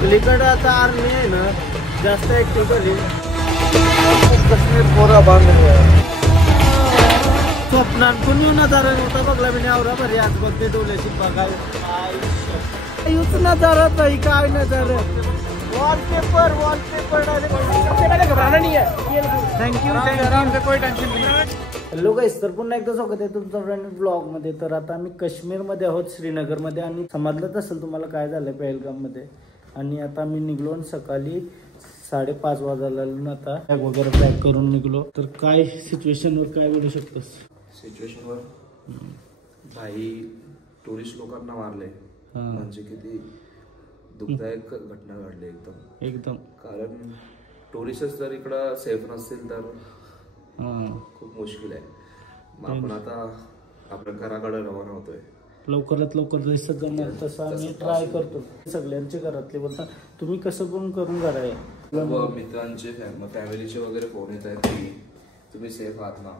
पलीकडे आता आर्मी आहे ना जास्त ऍक्टिव्ह झाली. कश्मीर पोरा बांध स्वप्नात पण येऊन नजारा नव्हता बघला मी आवरा बरी आज बघते डोल्याची बघाय यूच नजारा ताई काय नजारा वॉलपेपर घबराना नहीं है. थँक्यू कोई टेन्शन नाही. हॅलो गाईस, तर पुन्हा एकदा स्वागत आहे तुमचं फ्रेंड ब्लॉग मध्ये. तर आता आम्ही काश्मीरमध्ये आहोत, श्रीनगरमध्ये. आणि समजलंच असेल तुम्हाला काय झालंय पहलगाममध्ये. आणि आता आम्ही निघलो सकाळी 5:30 वाजता. आता बॅग वगैरे पॅक करून निघलो. तर काय सिच्युएशनवर काय बोलू शकतोस? सिच्युएशनवर भाई टुरिस्ट लोकांना मारले म्हणजे किती दुःखदायक घटना घडली एकदम. कारण टुरिस्टच जर इकडं सेफ नसतील तर खूप मुश्किल आहे. मग आपण आता आपल्या घराकडे रवाना होतोय. लवकरात लवकर जसं जमत तसं आम्ही ट्राय करतो. सगळ्यांचे घरातले बोलता तुम्ही कसं पण करून करा. मित्रांचे फॅमिलीचे वगैरे फोन येत आहेत की तुम्ही सेफ आहात ना.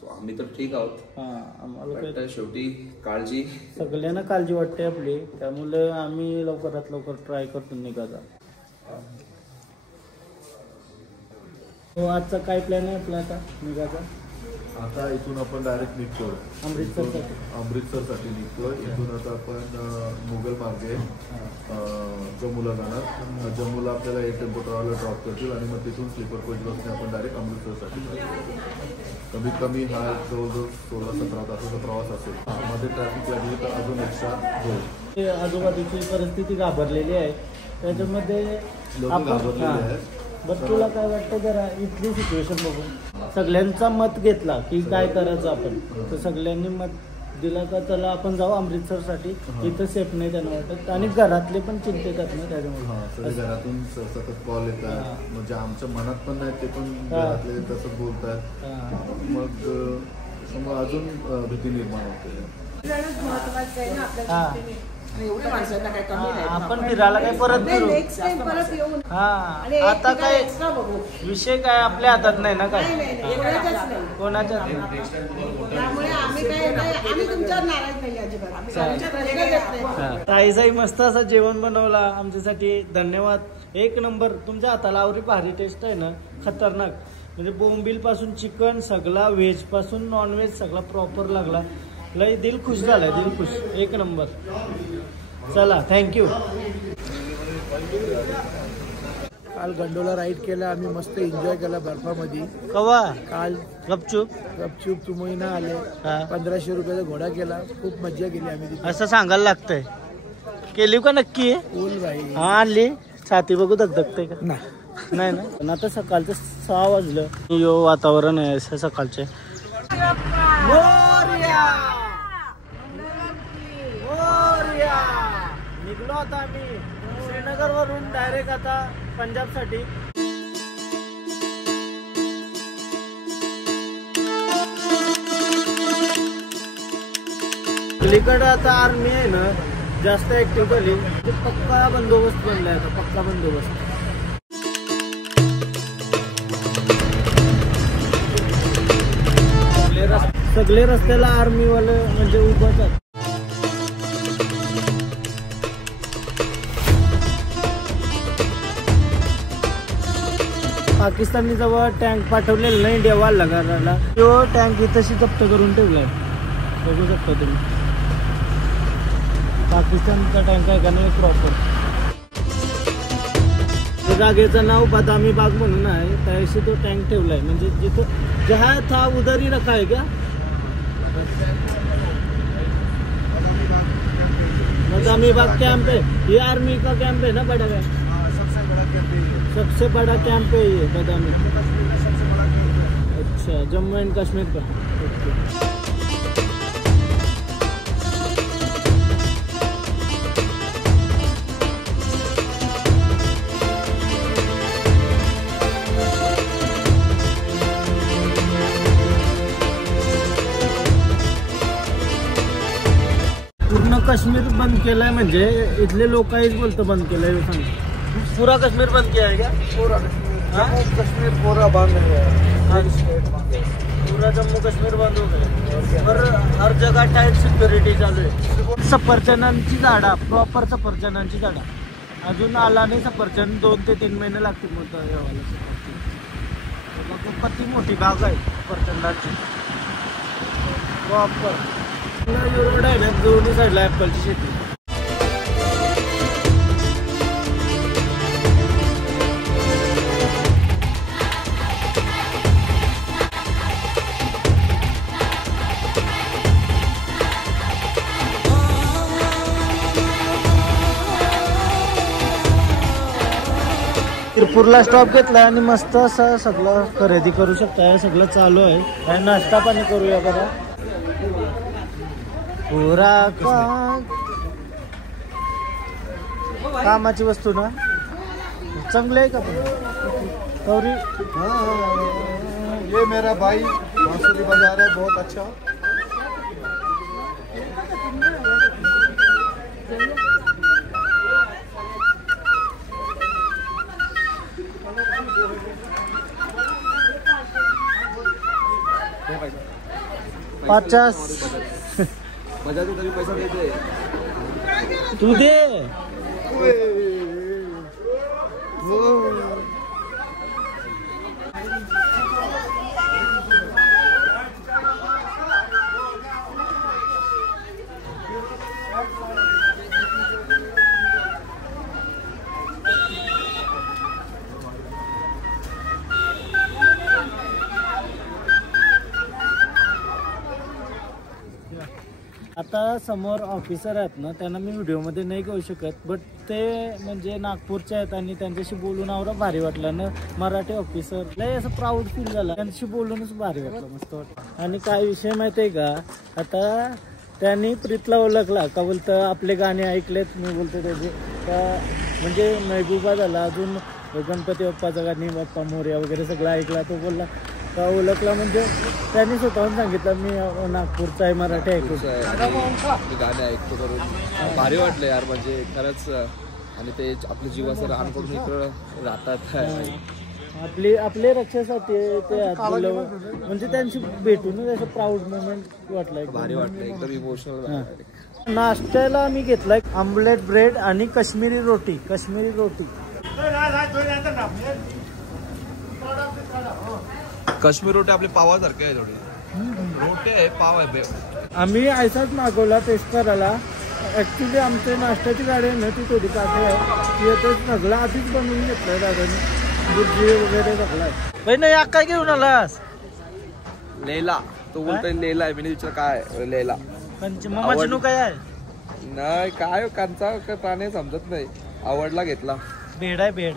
सो आम्ही तर ठीक आहोत. आम्हाला शेवटी काळजी सगळ्यांना काळजी वाटते आपली. त्यामुळे आम्ही लवकरात लवकर ट्राय करतो निघायचा. आजचा काय प्लॅन आहे आपला आता निघायचा? आता इथून आपण डायरेक्ट निघतो अमृतसरसाठी निघतोय. इथून आता आपण मुघल मार्गे जम्मूला जाणार. जम्मूला आपल्याला एक टेम्पो ट्रॅव्हलर ड्रॉप करतील आणि मग तिथून स्लीपर कोच बसने आपण डायरेक्ट अमृतसरसाठी जातो. कमीत कमी हा जवळजवळ 16-17 तासाचा प्रवास असेल. मध्ये ट्रॅफिक लागली तर अजून एक्स्ट्रा होईल. आजूबाजूची परिस्थिती घाबरलेली आहे, त्याच्यामध्ये लोक घाबरलेले आहेत. बरं तुला काय वाटतं जरा इथली सिच्युएशन बघून सगळ्यांचा मत घेतला की काय करायचं आपण, तर सगळ्यांनी मत दिलं का चला आपण जाऊ अमृतसरसाठी. इथं सेफ नाही त्यांना वाटत आणि घरातले पण चिंतेत आहेत ना त्याच्यामुळे. सगळे घरातून सतत कॉल येतात, म्हणजे आमच्या मनात पण नाही ते पण घरातले तसं बोलतात. मग अजून भीती निर्माण होते. आपण फिरायला काय परत फिरू. आता काय विषय काय आपल्या हातात नाही ना. काय कोणाच्या ताईसाई मस्त असं जेवण बनवला आमच्यासाठी. धन्यवाद. एक नंबर. तुमच्या हाताला आवरी भारी टेस्ट आहे ना, खतरनाक. म्हणजे बोंबील पासून चिकन सगळा, व्हेज पासून नॉन व्हेज सगळा प्रॉपर लागला. लय दिल खुश झालाय, दिल खुश. एक नंबर. चला थँक्यू. काल गंडोला राईड केला आम्ही, मस्त एन्जॉय केला बर्फामध्ये. कवा काल गपचूप तुम्ही ना आले. 1500 रुपयाचा घोडा केला, खूप मज्जा केली आम्ही. असं सांगायला लागतंय. केली का नक्की? बोल भाई. हा आणली. छाती बघू धगधगते का? नाही ना. पण आता सकाळचं 6 वाजलं. यो वातावरण आहे असं सकाळचे. निघलो आता आम्ही श्रीनगर वरून डायरेक्ट आता पंजाब साठी. पलीकडे आता आर्मी आहे ना जास्त ऍक्टिव्ह झाली. पक्का बंदोबस्त बनलाय आता, पक्का बंदोबस्त. सगळे रस्त्याला आर्मीवाले म्हणजे उभंच आहेत. पाकिस्ताननी जवळ टँक पाठवलेला नाही इंडिया लगायला. तो टँक इथंशी जप्त करून ठेवलाय. बघू शकता तुम्ही. पाकिस्तानचा टँक आहे का नाही प्रॉपर. जागेचं नाव बदामी बाग म्हणून आहे, त्याशी तो टँक ठेवलाय. म्हणजे जिथं जहा था उधर ही रखा है क्या? बदामी बाग कैंप है ये, आर्मी का कैंप है ना, बड़ा है. सबसे बड़ा कैंप है ये बदामी. अच्छा, जम्मू एंड कश्मीर का. पूर्ण काश्मीर बंद केलाय. म्हणजे इथले लोक काहीच बोलतो बंद केलंय. सांग पूरा कश्मीर बंद किया है क्या? पूरा कश्मीर पूरा बंद है. पूरा जम्मू कश्मीर बंद हो गया और हर जगह टाइट सिक्युरिटी चालू आहे. सफरचंदांची झाडा, प्रॉपर सफरचंदांची झाडा अजून आला नाही. सफरचंद 2 ते 3 महिने लागतील मोठं यावाला. किती मोठी बाग आहे सफरचंदाची प्रॉपर. रोड आहे ना दोन्ही साईडला ॲपलची शेती. शिरपूरला स्टॉप घेतलाय आणि मस्त असं सगळं खरेदी करू शकता. सगळं चालू आहे. नाश्ता पाणी करूया बघा. पुरा कामाची वस्तू ना चांगले आहे का गौरी? ये मेरा भाई बांसुरी बजा रहा है बहुत अच्छा. पचास बजाते तरी पैसा देते तू दे. आता समोर ऑफिसर आहेत ना, त्यांना मी व्हिडिओमध्ये नाही घेऊ शकत, बट ते म्हणजे नागपूरचे आहेत आणि त्यांच्याशी बोलून आवडं भारी वाटलं ना. मराठी ऑफिसर लय असं प्राऊड फील झालं. त्यांच्याशी बोलूनच भारी वाटलं, मस्त वाटलं. आणि काय विषय माहिती आहे का, आता त्यांनी प्रीतला ओळखला का बोलतं आपले गाणे ऐकलेत. मी बोलतो त्याचे का म्हणजे महबूबा झाला, अजून गणपती बाप्पाचं गाणी, बाप्पा मोरया वगैरे सगळं ऐकला. तो बोलला का ओळखला म्हणजे त्यांनी स्वतःहून सांगितलं मी नागपूरचा आहे, मराठी ऐकू मी गाणे ऐकतो करून भारी वाटलं यार. म्हणजे खरंच. आणि ते आपल्या जीवाचं राहण करून इकडं राहतात. आपले रक्षासाठी ते म्हणजे त्यांची भेटूनच असं प्राऊड मोमेंट वाटलं. भारी वाटलं, एकदम इमोशनल. नाश्त्याला मी घेतलाय आमलेट ब्रेड आणि काश्मीरी रोटी. काश्मीर रोटी आपली पावासारखे आहे थोडी. रोटी आहे, पाव आहे. आम्ही ऐसाच मागवला टेस्ट करायला. ऍक्च्युली आमच्या नाश्त्याची गाडी आहे ना, ती थोडी काठी आहे. येतच सगळं आधीच बनवून घेतलंय दादानी, बुर्जी वगैरे सगळं. बहिण या काय घेऊन आलास? लेला. तो बोलतोय लेला आहे. मी विचार काय लेला मजनू काय आहे? नाही काय कांचा प्राणी समजत नाही. आवडला घेतला. बेड आहे बेड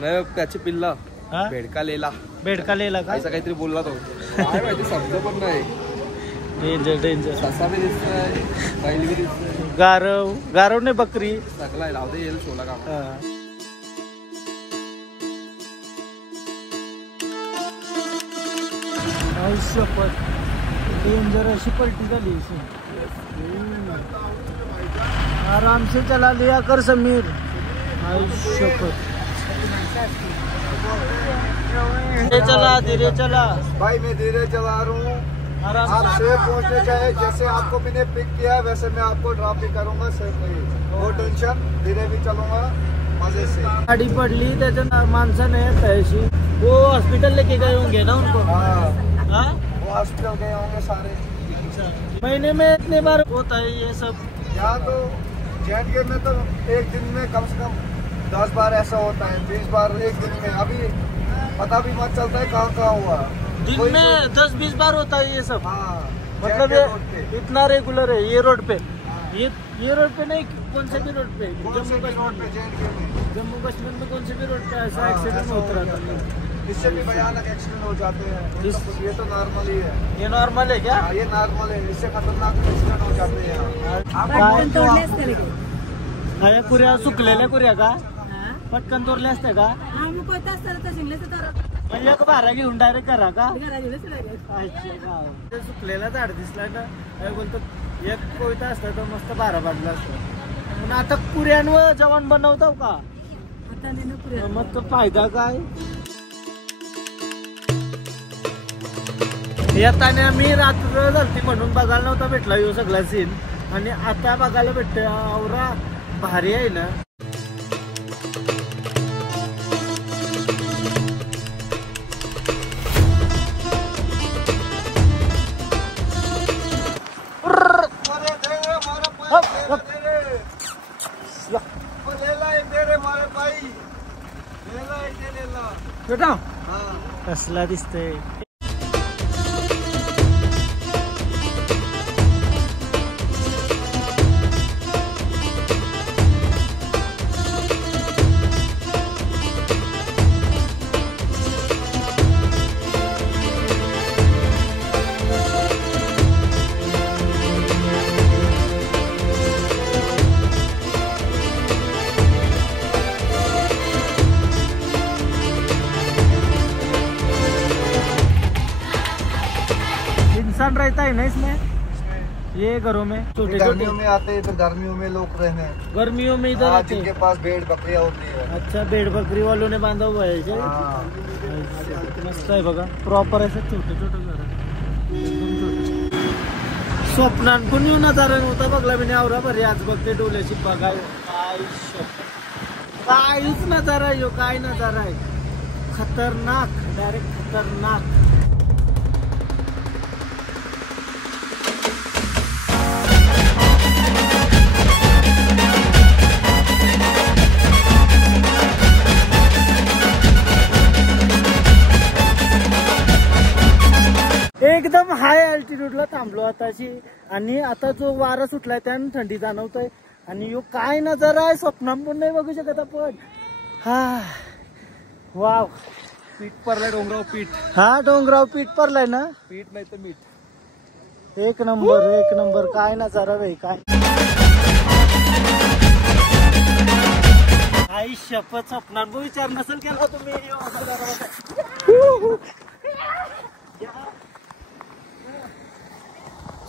नाही त्याची पिल्ला. बेडका लेला का असं काहीतरी बोलला तो. काय माहिती समजत पण नाही. डेंजर. ससा बी दिसतोय, बैल बी दिसतोय. गारव ने बकरी सगळा लावते येईल सोला काम. डेंजर अशी पलटी झाली. आराम से चला लिया कर समीर. धीरे चला भाई, मैं धीरे चला रहा हूँ. आप सेफ पहुँचने चाहिए. जैसे आपको मैंने पिक किया वैसे मैं आपको ड्रॉप भी करूँगा. सेफ नहीं, नो टेंशन. धीरे भी चलूंगा मजे से. गाड़ी पडली त्याच्या माणसाने तशी वो हॉस्पिटल लेके गए होंगे ना उनको. हाँ वो हॉस्पिटल गए होंगे सारे. महीने में इतने बार होता है ये सब. यहाँ तो JNK में तो एक दिन में कम से कम 10 बार ऐसा होता है, 20 बार एक दिन में. अभी पता भी मत चलता है कहाँ हुआ. दिन में 10-20 बार होता है ये सब. हाँ, मतलब ये इतना रेगुलर है ये रोड पे. ये रोड पे नहीं, कौन से भी रोड पे, जम्मू कश्मीर में कौन से भी रोड पे ऐसा एक्सीडेंट होता रहता है. इससे भी भयानक एक्सीडेंट हो जाते हैं. ये तो नॉर्मल ही है. ये नॉर्मल है क्या? ये नॉर्मल है. इससे खतरनाक एक्सीडेंट हो जाते हैं. अरे कुऱ्या सुकलेल्या कुऱ्या का पटकन तोरले असते का? म्हणजे का भारा घेऊन डायरेक्ट करा का? सुकलेला झाड दिसला ना, काय बोलतात एक कोयता असता तर मस्त भारा बांधला असतो. पण आता कुऱ्यांवर जेवण बनवतो का? मग तो फायदा काय? येताना आम्ही रात्र झालती म्हणून बघायला नव्हता भेटला यो सगळा सीन, आणि आता बघायला भेटतोय. औरा भारी आहे ना. कसला दिसतंय. इंसान रहता है ना इसमें, ये घरों में छोटे गर्मियों में आते हैं, इधर गर्मियों में लोग रहने हैं, गर्मियों में इधर आते हैं. जिनके पास भेड़ बकरियां होती है. अच्छा, भेड़ बकरी वालों ने बांधा हुआ है क्या? मस्त आहे बघा. प्रॉपर असं छोटे छोटे घर एकदम छोटे. स्वप्नात पण येऊन नजारा नव्हता बघला मी. आवरा बरे आज बघते डोल्याची बघा. काहीच नजारा यो, काय नजारा आहे. खतरनाक, डायरेक्ट खतरनाक. एकदम हाय अल्टिट्यूडला थांबलो आताशी, आणि आता जो वारा सुटलाय त्यानं थंडी जाणवतोय. आणि यो काय नजारा आहे, स्वप्नात पण नाही बघू शकत आपण. हा वाव. पीठ पडलाय डोंगराव, पीठ. हा डोंगराव पीठ पडलाय ना. पीठ नाही तर मीठ. एक नंबर, एक नंबर. काय नजारा रे, काय. आई शपथ, स्वप्नात पण विचार नसेल केला तुम्ही.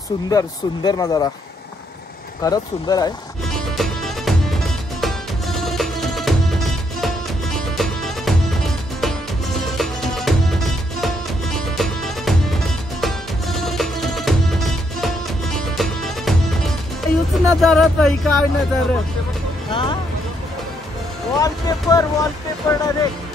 सुंदर सुंदर नजारा, खरंच सुंदर आहे. नजारा ताई, काय नजारा. हा वॉलपेपर, वॉलपेपर डायरेक्ट.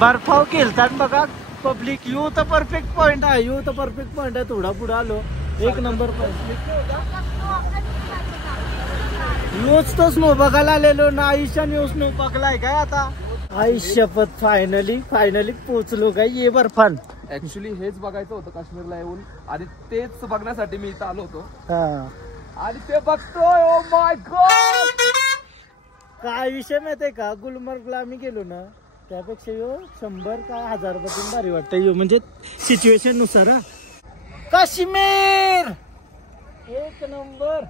बर्फाव खेळतात बघा पब्लिक. यू तर परफेक्ट पॉइंट आहे, यू तर परफेक्ट पॉइंट आहे. थोडा पुढे आलो, एक नंबर पॉइंट. यूच तो स्नो बघायला आलेलो ना. आयुष्या न्यू स्नो बघलाय काय आता. आयुष्यपत फायनली फायनली पोहोचलो काय ये बर्फान. ऍक्च्युली हेच बघायचं होतं काश्मीरला येऊन, आणि तेच बघण्यासाठी मी इथं आलो होतो. आणि ते बघतोय. Oh my God. काय विषय माहितीये का, गुलमर्गला आम्ही गेलो ना, त्यापेक्षा यो 100 का 1000 पटीने भारी वाटतं यो, म्हणजे सिच्युएशन नुसार. काश्मीर एक नंबर.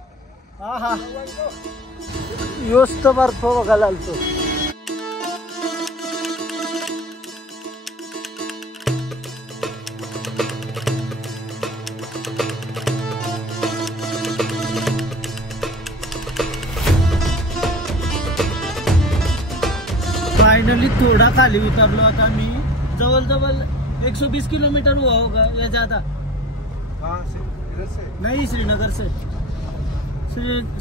हा हा, योच तर बर्फ बघायला आलतो. फाइनली थोड़ा खाली उतरलो आता मी. जवळ जवळ 120 किलोमीटर हुआ होगा या ज्यादा. नहीं, श्रीनगर से.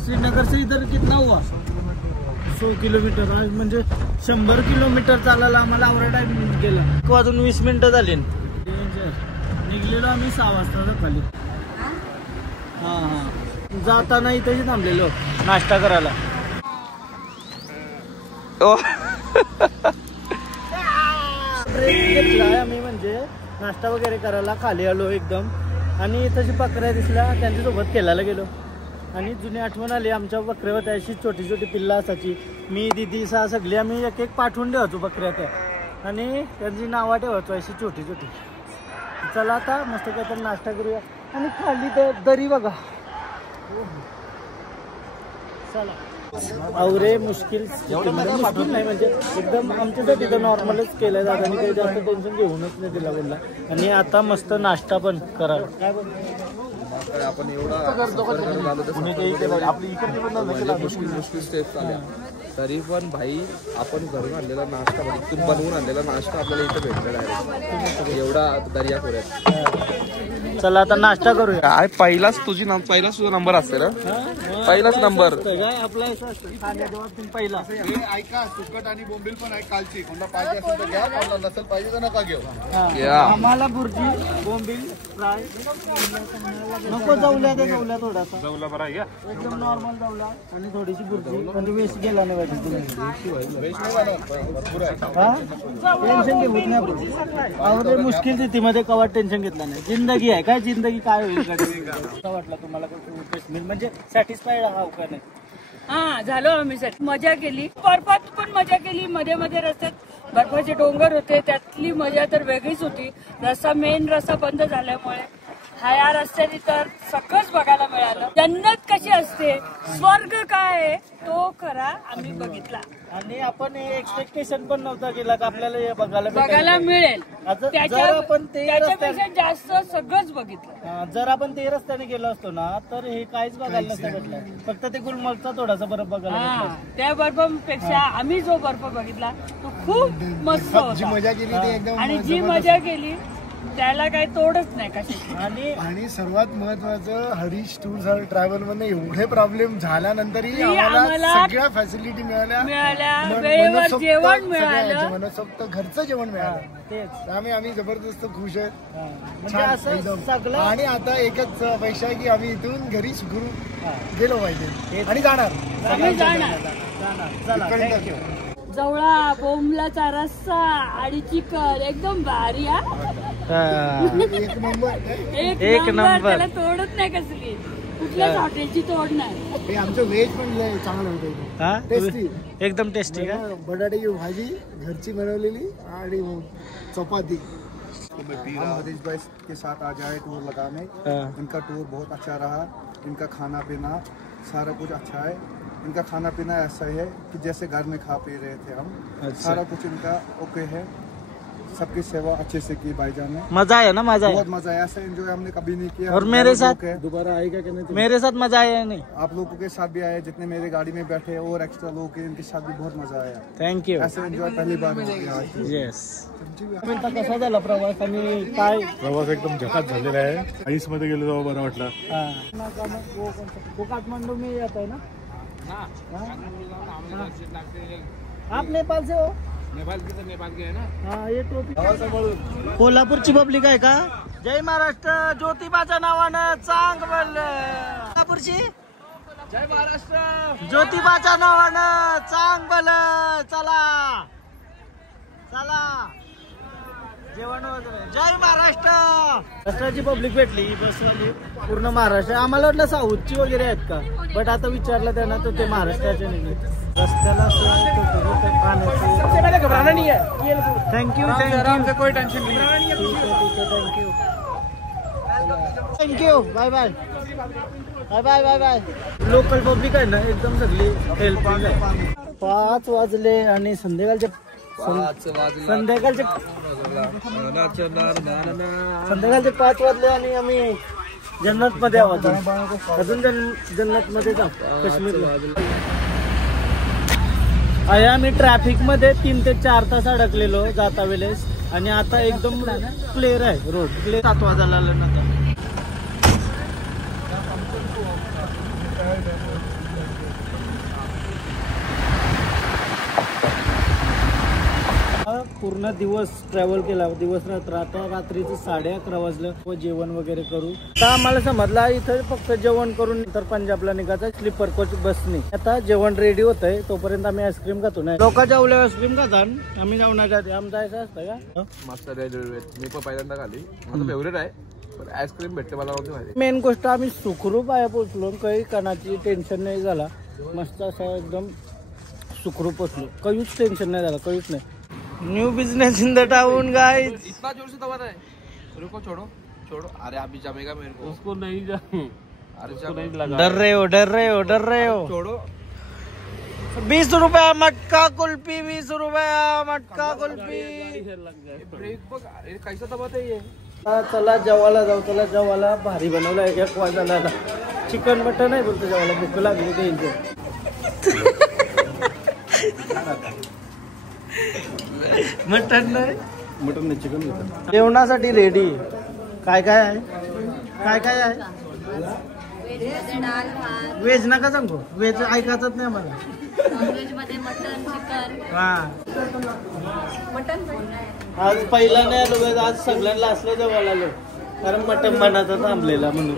श्रीनगर से इधर कितना हुआ? 100 किलोमीटर. आज म्हणजे 100 किलोमीटर चालायला आम्हाला एवढा टाइम गेला. वाजून 20 मिनिटं झाली. निघलेलो आम्ही 6 वाजता खाली. हा हा, जाताना इथेच थांबलेलो नाश्ता करायला. ब्रेक घेतलाय आम्ही, म्हणजे नाश्ता वगैरे करायला खाली आलो एकदम. आणि तशी बकऱ्या दिसल्या, त्यांच्यासोबत खेळायला गेलो. आणि जुनी आठवण आली. आमच्या बकऱ्या होत्या अशी छोटी छोटी पिल्ला असायची. मी दिदी सगळी आम्ही एक एक पाठवून ठेवायचो बकऱ्या त्या, आणि त्यांची नावं ठेवायचो अशी छोटी छोटी. चला आता मस्त काहीतरी नाश्ता करूया. आणि खाली दरी बघा. चला. अवरे मुश्किल नाही, म्हणजे एकदम आमच्यासाठी तर नॉर्मलच केलंय दादानी, काही जास्त टेन्शन घेऊनच नाही दिला बोलला. आणि आता मस्त नाश्ता पण करा. काय बोल आपण एवढा मुश्किल स्टेप्स आल्या तरी पण भाई आपण घरून आणलेला नाश्ता तू बनवून आणलेला नाश्ता आपल्याला इथे भेटलेला आहे एवढा दर्या खोऱ्यात. चला आता नाश्ता करूया. काय पहिलाच तुझा नंबर असेल पहिलाच नंबर आपला पहिला. ऐका सुकट आणि बोंबील पण आहे कालची कोणता पाहिजे असेल तर घ्या कोणता नसेल पाहिजे तर नका घेऊ. आम्हाला बुर्जी बोंबील फ्राय नको जवल्या थोडासा जवला बरा एकदम नॉर्मल जवला आणि थोडीशी बुर्जी म्हणजे वेस्ट गेला नाही पाहिजे. टेन्शन घेत नाही मुश्किल स्थितीमध्ये कवा टेन्शन घेतलं नाही. जिंदगी आहे काय जिंदगी काय होईल कसं वाटलं तुम्हाला काश्मीर म्हणजे सॅटिस्फाईड आहात का नाही? हा झालो आम्ही मजा केली बर्फात पण मजा केली मध्ये मध्ये रस्त्यात बर्फाचे डोंगर होते त्यातली मजा तर वेगळीच होती. मेन रस्ता बंद झाल्यामुळे ह्या रस्त्याने तर सगळंच बघायला मिळालं. जन्नत कशी असते स्वर्ग काय आहे तो खरा आम्ही बघितला आणि आपण एक्सपेक्टेशन पण नव्हतं केलं का आपल्याला हे बघायला मिळेल त्याच्यापेक्षा जास्त सगळंच बघितलं. जर आपण ते रस्त्याने गेलो असतो ना तर हे काहीच बघायला नसतं भेटलं. फक्त ते गुलमर्गचा थोडासा बर्फ बघायला. त्या बर्फापेक्षा आम्ही जो बर्फ बघितला तो खूप मस्त होता आणि जी मजा केली त्याला काही तोडच नाही कशी. आणि सर्वात महत्वाचं हरीश टूर्स अँड ट्रॅव्हल मध्ये एवढे प्रॉब्लेम झाल्यानंतरही आम्हाला सगळ्या फॅसिलिटी मिळाल्या वेळेवर जेवण मिळालं मनसोक्त घरचं जेवण मिळालं. त्यामुळे आम्ही जबरदस्त खुश आहेत. आणि आता एकच अपेक्षा आहे की आम्ही इथून घरी सुखरूप गेलो पाहिजे आणि जाणार. जवळा बोंबलाचा रस्सा आणि चिकन एकदम भारी. एक नंबर त्याला तोडत नाही कसली कुठल्याच हॉटेलची तोड नाही. आमचं व्हेज पण चांगलं होतं टेस्टी एकदम टेस्टी का बटाट्याची भाजी घरची बनवलेली आणि चपाती. हम हरीश भाई के साथ आ जाए टूर लगाने. इनका टूर बहुत अच्छा रहा. इनका खाना पीना सारा कुछ अच्छा है. इनका खाना पीना ऐसा है कि जैसे घर में खा पी रहे थे हम. सारा कुछ इनका ओके है. सबकी सेवा अच्छे से की भाईजान ने. मजा आया ना? बहुत मजा आया. ऐसा एंजॉय हमने कभी नहीं किया. और मेरे साथ दोबारा आएगा कि नहीं? मेरे साथ मजा आया नहीं? आप लोगों के साथ भी आए जितने मेरे गाड़ी में बैठे और एक्स्ट्रा लोग इनके साथ भी बहुत मजा आया. Thank you. ऐसे एंजॉय पहली बार किया. येस. कसा झाला प्रवास आणि काय? प्रवास एकदम झकास झालेला आहे. आईस मध्ये गेलो तेव्हा बरं वाटलं. वो काठमांडू में आता है ना? आप नेपाल से हो? नेपाल के है ना. हाँ ये टोपी कोल्हापूरची पब्लिक आहे का? जय महाराष्ट्र. ज्योतिबाच्या नावानं चांग बोललं. कोल्हापूरची जय महाराष्ट्र. ज्योतिबाच्या नावानं चांग बोल. चला चला जेवण वगैरे. जय महाराष्ट्र. महाराष्ट्राची पब्लिक भेटली बस पूर्ण महाराष्ट्र. आम्हाला वाटलं साऊथची वगैरे आहेत का बट आता विचारलं त्यांना तर ते महाराष्ट्राचे नाही. रस्त्याला थँक्यू कोई टेंशन नहीं. Thank you. Bye bye bye bye bye bye. Local public आहे ना एकदम सगळी हेल्पिंग आहे. 5 वाजले आणि संध्याकाळचे 5 वाजले आणि आम्ही जन्नत मध्ये आहोत. अजून जन्नत मध्ये जाऊ काश्मीरला. आम्ही ट्रॅफिक मध्ये 3 ते 4 तास अडकलेलो जाता वेळेस आणि आता एकदम क्लिअर आहे रोड. क्लिअर 7 वाजायला नंतर पूर्ण दिवस ट्रॅव्हल केला. दिवस रात्र. आता रात्रीचं 11:30 वाजलं व जेवण वगैरे करू. आता आम्हाला समजला इथं फक्त जेवण करून नंतर पंजाबला निघायचं स्लीपर कोच बसने. आता जेवण रेडी होत आहे तोपर्यंत आम्ही आईस्क्रीम खातो. नाही लोक जेवल्या आईस्क्रीम खातात आम्ही जेवणाच्या आधी आमचं जायचं असतं का? मस्त रेल्वे मी पण पहिल्यांदा खाली. माझं फेवरेट आहे. आईस्क्रीम भेटते मला माहिती. मेन गोष्ट आम्ही सुखरूप आहे पोचलो. काही कणाची टेन्शन नाही झाला. मस्त असं एकदम सुखरूप पोचलो. काहीच टेन्शन नाही झालं. काहीच नाही. New business in the town guys. इतना जोर से दबा रहा है. रुको छोड़ो छोड़ो. अरे अभी जमेगा मेरे को. उसको नहीं जा. अरे नहीं लगा. डर रहे हो. छोड़ो. 20 रुपया मटका कुल्फी, 20 रुपया मटका कुल्फी। कैसा दबाते ये? चला जेवायला जाऊ, चला जेवायला भारी बनवलं आहे 1 वाजायला। चिकन मटन आहे बोलतो जेवायला, भूक लागली ते मटन नाही, मटन नाही चिकन घेतात। जेवणासाठी रेडी काय काय आहे, काय काय आहे? व्हेज नका सांगू, व्हेज ऐकायचंच नाही मला। व्हेज मध्ये मटन चिकन आज पहिला नाही आलो, आज सगळ्यांना असलं जेवायला आलो, कारण मटन बनायचं थांबलेला म्हणून।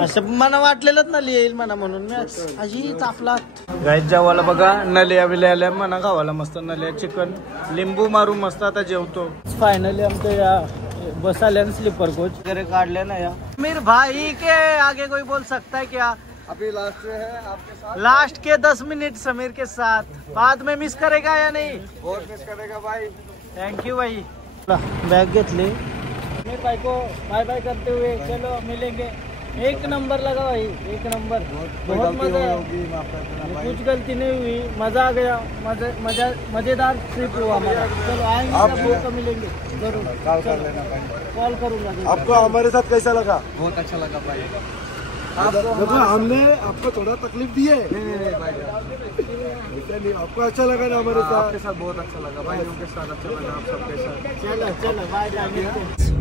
असं मला वाटलेलंच नली येईल म्हणा, म्हणून मी अशी चापला। गाईत जेवायला बघा, नल्या बिल्या म्हणा गावाला मस्त नल्या, चिकन लिंबू मारून मस्त आता जेवतो। फायनली आमच्या या बस आल्या स्लीपर कोच वगैरे काढले ना या। मीर भाई के आगे कोई बोल सकता है क्या? अभी लास्ट है आपके साथ, लास्ट के 10 मिनट समीर के साथ, बाद में मिस करेगा या नहीं? बहुत मिस करेगा भाई। थैंक यू भाई। बैग घेतले मी बायको बाय बाय करते हुए, चलो मिलेंगे। 1 नंबर लगा भाई, 1 नंबर, बहुत मजा आया, कुछ गलती नहीं हुई, मजा आ गया, मजेदार ट्रिप हुआ हमारा। चलो आएंगे तो मिलेंगे जरूर, कॉल कर लेना भाई, कॉल करूंगा। आपको हमारे साथ कैसा लगा? बहुत अच्छा लगा भाई। देखो हमने आपको थोड़ा तकलीफ दी है, नहीं भाई, नहीं आपको अच्छा लगा ना हमारे साथ? आपके साथ बहुत अच्छा लगा भाई, उनके साथ अच्छा लगा, आप सबके साथ। चला चला बाय।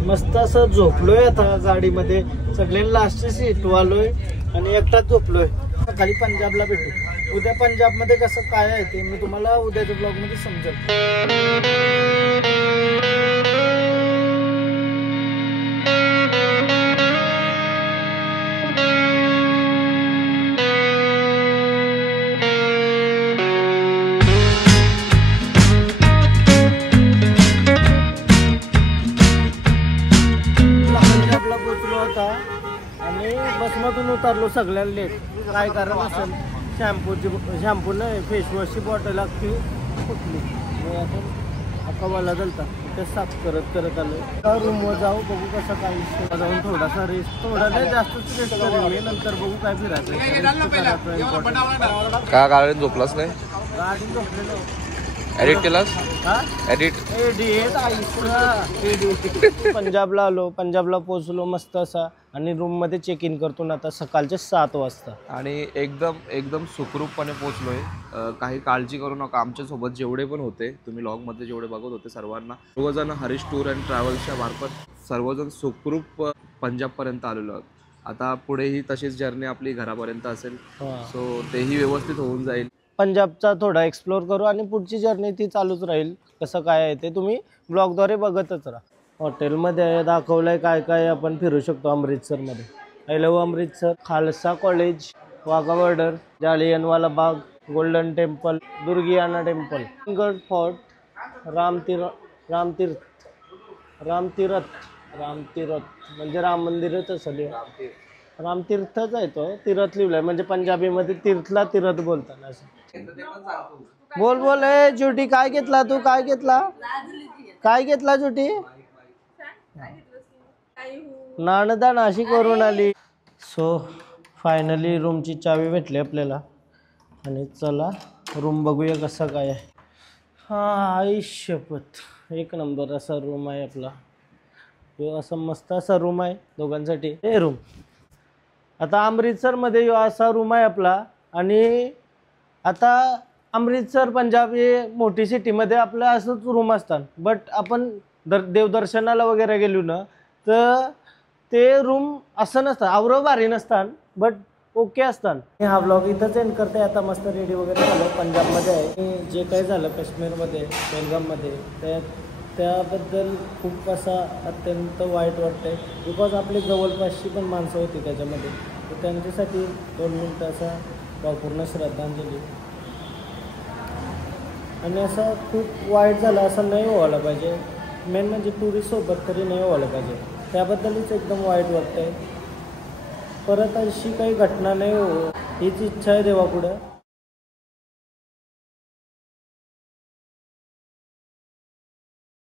मस्त असं झोपलोय आता गाडीमध्ये, सगळे लास्टची सीट वालोय आणि एकटाच झोपलोय। खाली पंजाबला भेटू, उद्या पंजाब मध्ये कसं काय आहे ते मी तुम्हाला उद्याच्या ब्लॉग मध्ये समजेल। आणि बसमधून उतरलो सगळ्यांना लेट, काय कारण असेल शॅम्पू नाही फेसवॉशची बॉटल अख्खी फुटली, अक्कावाला झालता ते साफ करत आलो। रूमवर जाऊ, बघू कसं काय जाऊन थोडासा रेस्ट, थोडा नाही जास्तच रेस्ट करेल मी, नंतर बघू काय फिरायचं। का गाडीत झोपलाच नाही? गाडी झोपलेलो, एडिट केलास? एडिट पंजाबला आलो, पंजाबला पोहोचलो मस्त असा, आणि रूम मध्ये चेक इन करतो ना आता सकाळचे 7 वाजता, आणि एकदम सुखरूपपणे पोहोचलोय। काही काळजी करू नका, आमच्या सोबत जेवढे पण होते, तुम्ही लॉग मध्ये जेवढे बघत होते सर्वांना, सर्वजण हरीश टूर अँड ट्रॅव्हल्सच्या मार्फत सर्वजण सुखरूप पंजाब पर्यंत आलेलो आहोत। आता पुढेही तशीच जर्नी आपली घरापर्यंत असेल, सो तेही व्यवस्थित होऊन जाईल। पंजाबचा थोडा एक्सप्लोर करू आणि पुढची जर्नी ती चालूच राहील, कसं काय आहे ते तुम्ही ब्लॉगद्वारे बघतच राहा। हॉटेलमध्ये दाखवलंय काय काय आपण फिरू शकतो अमृतसरमध्ये। I love Amritsar, Khalsa college, Wagah border, Jallianwala Bagh, golden temple, Durgiana temple, गड फोर्ट, रामतीरथ म्हणजे राम मंदिरच असेल, रामतीर्थच आहे तो, तीरथ लिहिलंय म्हणजे पंजाबीमध्ये तीर्थला तीरथ बोलताना असं। बोल जुटी काय घेतला तू, काय घेतला जुटी? नाणदान अशी करून आली। सो फायनली रूमची चावी भेटली आपल्याला, आणि चला रूम बघूया कसं काय आहे। हा आई शपथ, 1 नंबर असा रूम आहे आपला, असा मस्त असा रूम आहे दोघांसाठी। हे रूम आता अमृतसरमध्ये असा रूम आहे आपला, आणि आता अमृतसर पंजाब हे मोठी सिटीमध्ये आपलं असंच रूम असतात, बट आपण देवदर्शनाला वगैरे गेलो ना तर ते रूम असं नसतं, आवरं भारी नसतात, बट ओके असतात। हा ब्लॉग इथंच एंड करते, आता मस्त रेडी वगैरे झालं, पंजाबमध्ये आहे। जे काही झालं काश्मीरमध्ये, बेलगाममध्ये, त्याबद्दल खूप असा अत्यंत वाईट वाटतंय, बिकॉज आपली जवळपासची पण माणसं होती त्याच्यामध्ये, तर त्यांच्यासाठी 2 मिनिटाचा पूर्ण श्रद्धांजली। आणि असं खूप वाईट झालं, असं नाही व्हायला पाहिजे, मेन म्हणजे टुरिस्टसोबत तरी नाही व्हायला पाहिजे, त्याबद्दलच एकदम वाईट वाटतंय। परत अशी काही घटना नाही हो, हीच इच्छा आहे देवापुढं।